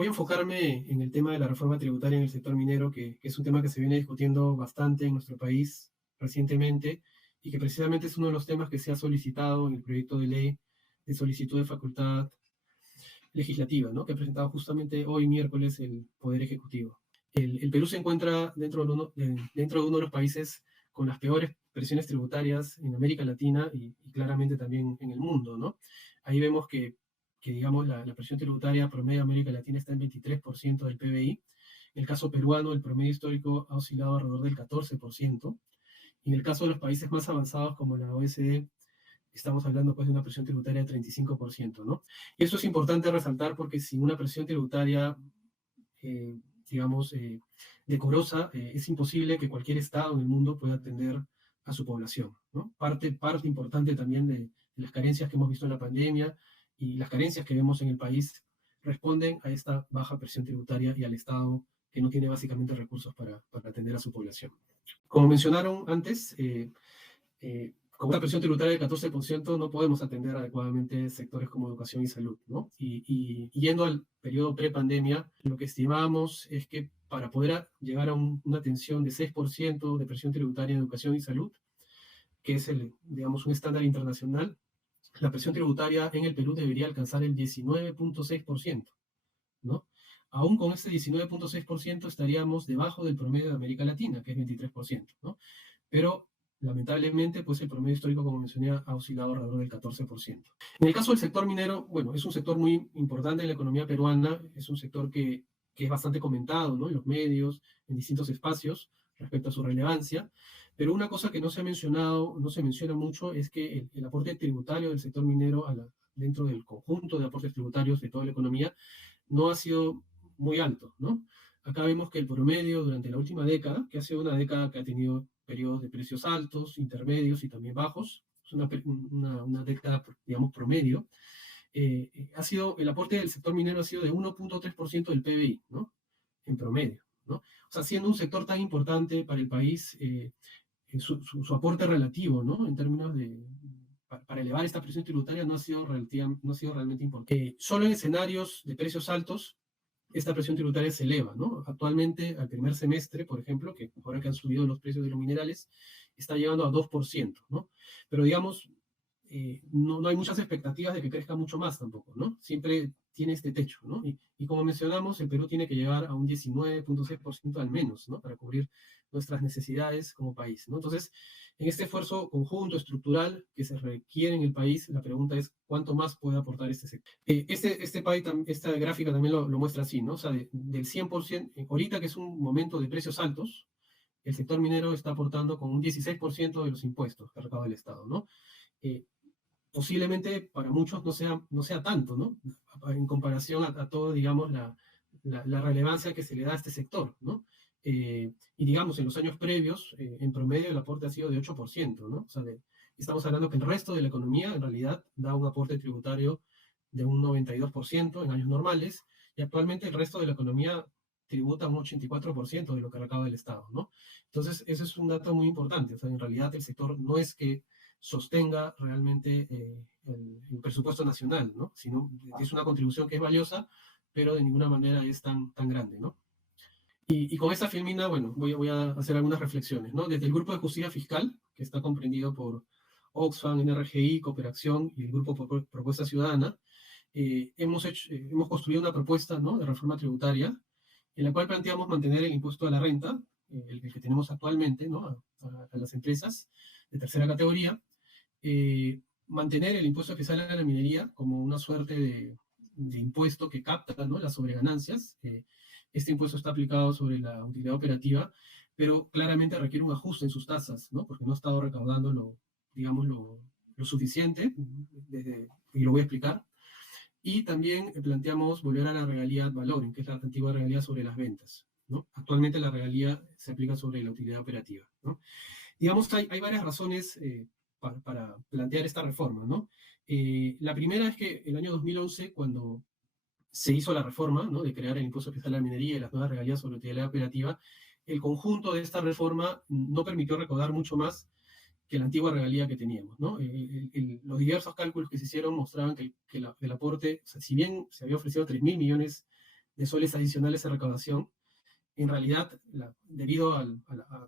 voy a enfocarme en el tema de la reforma tributaria en el sector minero, que es un tema que se viene discutiendo bastante en nuestro país recientemente y que precisamente es uno de los temas que se ha solicitado en el proyecto de ley de solicitud de facultad legislativa, ¿no? Que ha presentado justamente hoy miércoles el Poder Ejecutivo. El Perú se encuentra dentro de uno de los países con las peores presiones tributarias en América Latina y claramente también en el mundo, ¿no? Ahí vemos que digamos, la presión tributaria promedio de América Latina está en 23% del PBI. En el caso peruano, el promedio histórico ha oscilado alrededor del 14%. Y en el caso de los países más avanzados como la OECD, estamos hablando pues de una presión tributaria de 35%, ¿no? Y eso es importante resaltar porque sin una presión tributaria, eh, digamos, decorosa, es imposible que cualquier Estado en el mundo pueda atender a su población, ¿no? Parte importante también de las carencias que hemos visto en la pandemia y las carencias que vemos en el país responden a esta baja presión tributaria y al Estado que no tiene básicamente recursos para atender a su población. Como mencionaron antes, con una presión tributaria del 14% no podemos atender adecuadamente sectores como educación y salud, ¿no? Y yendo al periodo pre-pandemia, lo que estimamos es que para poder llegar a una atención de 6% de presión tributaria en educación y salud, que es digamos, un estándar internacional, la presión tributaria en el Perú debería alcanzar el 19.6%, ¿no? Aún con este 19.6% estaríamos debajo del promedio de América Latina, que es 23%, ¿no? Pero lamentablemente, pues el promedio histórico, como mencioné, ha oscilado alrededor del 14%. En el caso del sector minero, bueno, es un sector muy importante en la economía peruana, es un sector que es bastante comentado, ¿no? En los medios, en distintos espacios, respecto a su relevancia, pero una cosa que no se ha mencionado, no se menciona mucho, es que el aporte tributario del sector minero dentro del conjunto de aportes tributarios de toda la economía no ha sido muy alto, ¿no? Acá vemos que el promedio durante la última década, que ha sido una década que ha tenido periodos de precios altos, intermedios y también bajos, es una década, digamos, promedio, ha sido, el aporte del sector minero ha sido de 1.3% del PBI, ¿no? En promedio, ¿no? O sea, siendo un sector tan importante para el país, su aporte relativo, ¿no? En términos para elevar esta presión tributaria no ha sido realmente importante. Solo en escenarios de precios altos, esta presión tributaria se eleva, ¿no? Actualmente, al primer semestre, por ejemplo, que ahora que han subido los precios de los minerales, está llegando a 2%, ¿no? Pero digamos, no hay muchas expectativas de que crezca mucho más tampoco, ¿no? Siempre tiene este techo, ¿no? Y como mencionamos, el Perú tiene que llegar a un 19.6% al menos, ¿no? Para cubrir nuestras necesidades como país, ¿no? Entonces, en este esfuerzo conjunto, estructural, que se requiere en el país, la pregunta es, ¿cuánto más puede aportar este sector? Esta gráfica también lo muestra así, ¿no? O sea, del 100%, ahorita que es un momento de precios altos, el sector minero está aportando con un 16% de los impuestos que recauda el Estado, ¿no? Eh, Posiblemente para muchos no sea tanto, ¿no? En comparación a todo, digamos, la relevancia que se le da a este sector, ¿no? Y digamos, en los años previos, en promedio el aporte ha sido de 8%, ¿no? O sea, estamos hablando que el resto de la economía en realidad da un aporte tributario de un 92% en años normales, y actualmente el resto de la economía tributa un 84% de lo que recauda el Estado, ¿no? Entonces, ese es un dato muy importante. O sea, en realidad el sector no es que sostenga realmente el presupuesto nacional, ¿no? Sino es una contribución que es valiosa, pero de ninguna manera es tan grande, ¿no? Y con esta filmina, bueno, voy a hacer algunas reflexiones, ¿no? Desde el Grupo de Justicia Fiscal, que está comprendido por Oxfam, NRGI, Cooperación y el Grupo Propuesta Ciudadana, hemos construido una propuesta, ¿no? De reforma tributaria, en la cual planteamos mantener el impuesto a la renta, el que tenemos actualmente, ¿no? A las empresas de tercera categoría, mantener el impuesto especial a la minería como una suerte de impuesto que capta, ¿no? Las sobreganancias. Este impuesto está aplicado sobre la utilidad operativa, pero claramente requiere un ajuste en sus tasas, ¿no? Porque no ha estado recaudando digamos, lo suficiente, y lo voy a explicar. Y también planteamos volver a la regalía ad valorem, que es la antigua regalía sobre las ventas, ¿no? Actualmente la regalía se aplica sobre la utilidad operativa, ¿no? Digamos, hay varias razones para plantear esta reforma, ¿no? La primera es que el año 2011, cuando se hizo la reforma, ¿no? De crear el impuesto especial a la minería y las nuevas regalías sobre utilidad operativa, el conjunto de esta reforma no permitió recaudar mucho más que la antigua regalía que teníamos, ¿no? Los diversos cálculos que se hicieron mostraban que el aporte, o sea, si bien se había ofrecido 3.000 millones de soles adicionales de recaudación, en realidad, debido a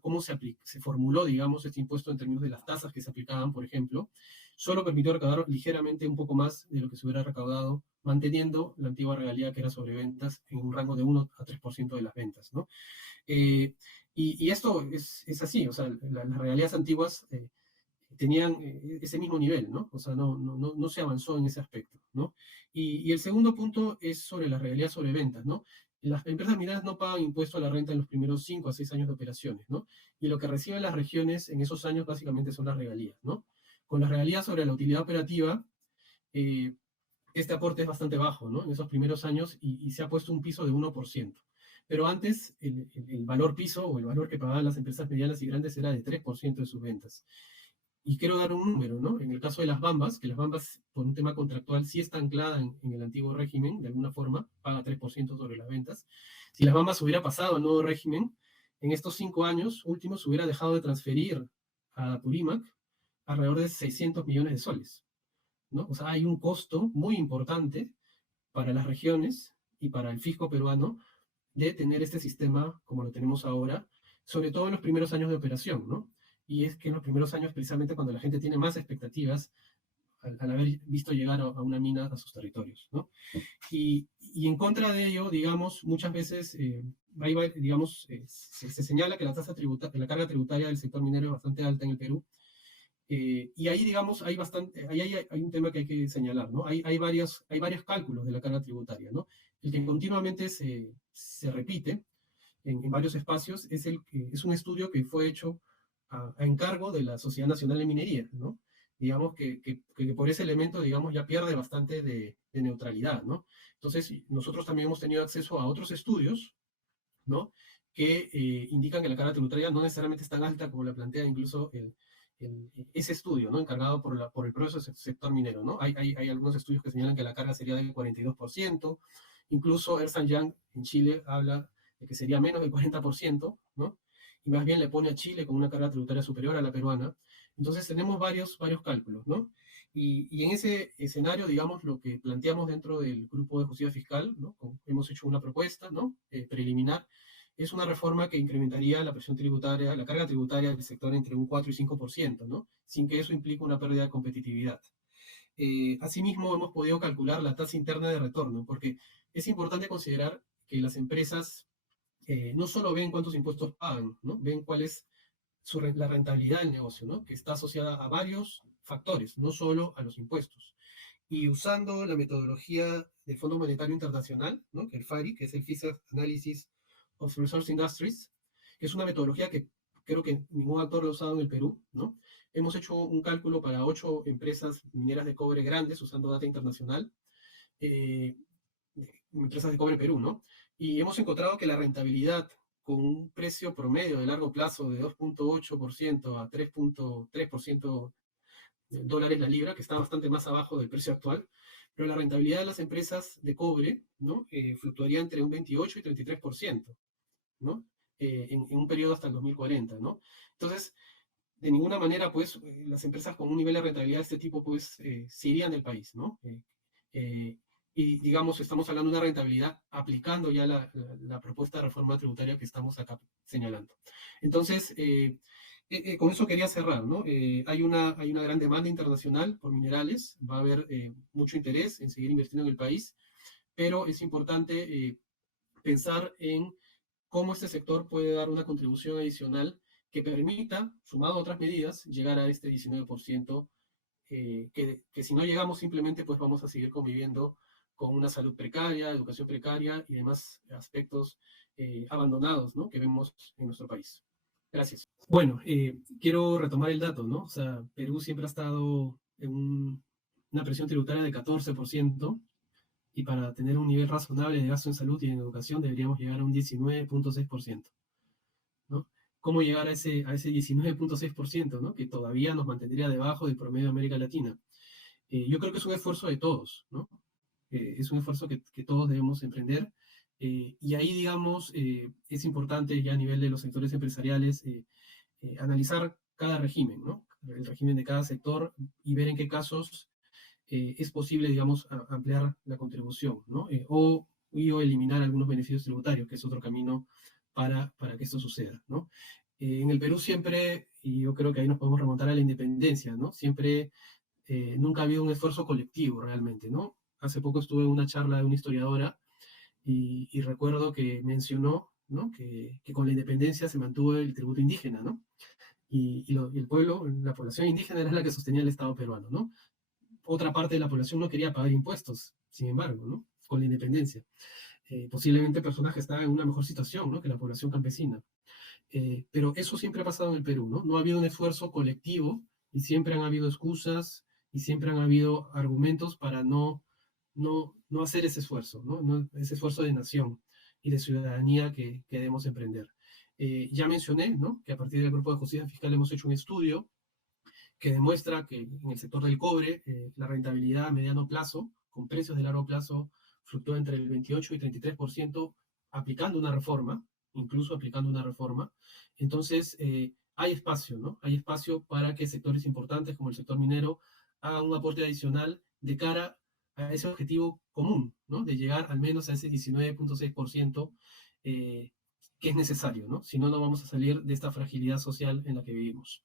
cómo se formuló, digamos, este impuesto en términos de las tasas que se aplicaban, por ejemplo, solo permitió recaudar ligeramente un poco más de lo que se hubiera recaudado, manteniendo la antigua regalía que era sobre ventas en un rango de 1 a 3% de las ventas, ¿no? Eh, y esto es así, o sea, las regalías antiguas tenían ese mismo nivel, ¿no? O sea, no se avanzó en ese aspecto, ¿no? Y el segundo punto es sobre las regalías sobre ventas, ¿no? Las empresas mineras no pagan impuesto a la renta en los primeros 5 a 6 años de operaciones, ¿no? Y lo que reciben las regiones en esos años básicamente son las regalías, ¿no? Con las regalías sobre la utilidad operativa, eh, este aporte es bastante bajo, ¿no? En esos primeros años y se ha puesto un piso de 1%. Pero antes el valor piso o el valor que pagaban las empresas medianas y grandes era de 3% de sus ventas. Y quiero dar un número, ¿no? En el caso de las Bambas, que las Bambas, por un tema contractual, sí está anclada en el antiguo régimen, de alguna forma, paga 3% sobre las ventas. Si las Bambas hubiera pasado al nuevo régimen, en estos 5 años últimos hubiera dejado de transferir a Apurímac alrededor de 600 millones de soles, ¿no? O sea, hay un costo muy importante para las regiones y para el fisco peruano de tener este sistema como lo tenemos ahora, sobre todo en los primeros años de operación, ¿no? Y es que en los primeros años, precisamente cuando la gente tiene más expectativas, al haber visto llegar a una mina a sus territorios, ¿no? Y en contra de ello, digamos, muchas veces, digamos, se señala que la carga tributaria del sector minero es bastante alta en el Perú, y ahí, digamos, hay un tema que hay que señalar, ¿no? Hay varios cálculos de la carga tributaria, ¿no? El que continuamente se repite en varios espacios es un estudio que fue hecho a encargo de la Sociedad Nacional de Minería, ¿no? Digamos que por ese elemento, digamos, ya pierde bastante de neutralidad, ¿no? Entonces, nosotros también hemos tenido acceso a otros estudios, ¿no? Que indican que la carga tributaria no necesariamente es tan alta como la plantea incluso ese estudio, ¿no? Encargado por el propio sector minero, ¿no? Hay algunos estudios que señalan que la carga sería del 42%, incluso Ernst Young en Chile habla de que sería menos del 40%, ¿no? Y más bien le pone a Chile con una carga tributaria superior a la peruana. Entonces tenemos varios cálculos, ¿no? Y en ese escenario, digamos, lo que planteamos dentro del grupo de justicia fiscal, ¿no? Hemos hecho una propuesta, ¿no? Preliminar, es una reforma que incrementaría la presión tributaria, la carga tributaria del sector entre un 4 y 5%, ¿no? Sin que eso implique una pérdida de competitividad. Asimismo, hemos podido calcular la tasa interna de retorno, porque es importante considerar que las empresas no solo ven cuántos impuestos pagan, ¿no? Ven cuál es la rentabilidad del negocio, ¿no? Que está asociada a varios factores, no solo a los impuestos. Y usando la metodología del Fondo Monetario Internacional, ¿no? Que el FARI, que es el Fiscal Analysis of Resource Industries, que es una metodología que creo que ningún actor lo ha usado en el Perú, ¿no? Hemos hecho un cálculo para 8 empresas mineras de cobre grandes usando data internacional, eh, empresas de cobre Perú, ¿no? Y hemos encontrado que la rentabilidad con un precio promedio de largo plazo de 2.8% a 3.3% de dólares la libra, que está bastante más abajo del precio actual, pero la rentabilidad de las empresas de cobre, ¿no? Fluctuaría entre un 28 y 33%, ¿no? En un periodo hasta el 2040, ¿no? Entonces, de ninguna manera, pues, las empresas con un nivel de rentabilidad de este tipo, pues, se irían del país, ¿no? Eh, y, digamos, estamos hablando de una rentabilidad aplicando ya la propuesta de reforma tributaria que estamos acá señalando. Entonces, con eso quería cerrar, ¿no? Hay una gran demanda internacional por minerales, va a haber mucho interés en seguir invirtiendo en el país, pero es importante pensar en cómo este sector puede dar una contribución adicional que permita, sumado a otras medidas, llegar a este 19%, que si no llegamos simplemente pues vamos a seguir conviviendo con una salud precaria, educación precaria y demás aspectos abandonados, ¿no? Que vemos en nuestro país. Gracias. Bueno, quiero retomar el dato, ¿no? O sea, Perú siempre ha estado en una presión tributaria de 14%, y para tener un nivel razonable de gasto en salud y en educación deberíamos llegar a un 19.6%, ¿no? ¿Cómo llegar a ese 19.6%, ¿no? Que todavía nos mantendría debajo del promedio de América Latina? Yo creo que es un esfuerzo de todos, ¿no? Es un esfuerzo que todos debemos emprender. Y ahí, digamos, es importante ya a nivel de los sectores empresariales analizar cada régimen, ¿no? El régimen de cada sector y ver en qué casos es posible, digamos, ampliar la contribución, ¿no? O y o eliminar algunos beneficios tributarios, que es otro camino para que esto suceda, ¿no? En el Perú siempre, y yo creo que ahí nos podemos remontar a la independencia, ¿no? Siempre, nunca ha habido un esfuerzo colectivo realmente, ¿no? Hace poco estuve en una charla de una historiadora y recuerdo que mencionó, ¿no? Que con la independencia se mantuvo el tributo indígena, ¿no? Y el pueblo, la población indígena era la que sostenía el Estado peruano, ¿no? Otra parte de la población no quería pagar impuestos, sin embargo, ¿no? Con la independencia. Posiblemente personas que estaban en una mejor situación, ¿no? Que la población campesina. Pero eso siempre ha pasado en el Perú, ¿no? No ha habido un esfuerzo colectivo y siempre han habido excusas y siempre han habido argumentos para no hacer ese esfuerzo, ¿no? Ese esfuerzo de nación y de ciudadanía que debemos emprender. Ya mencioné, ¿no? Que a partir del Grupo de Justicia Fiscal hemos hecho un estudio que demuestra que en el sector del cobre la rentabilidad a mediano plazo, con precios de largo plazo, fluctúa entre el 28 y 33% aplicando una reforma, incluso aplicando una reforma. Entonces, hay espacio, ¿no? Hay espacio para que sectores importantes como el sector minero hagan un aporte adicional de cara a ese objetivo común, ¿no? De llegar al menos a ese 19,6% que es necesario, ¿no? Si no, no vamos a salir de esta fragilidad social en la que vivimos.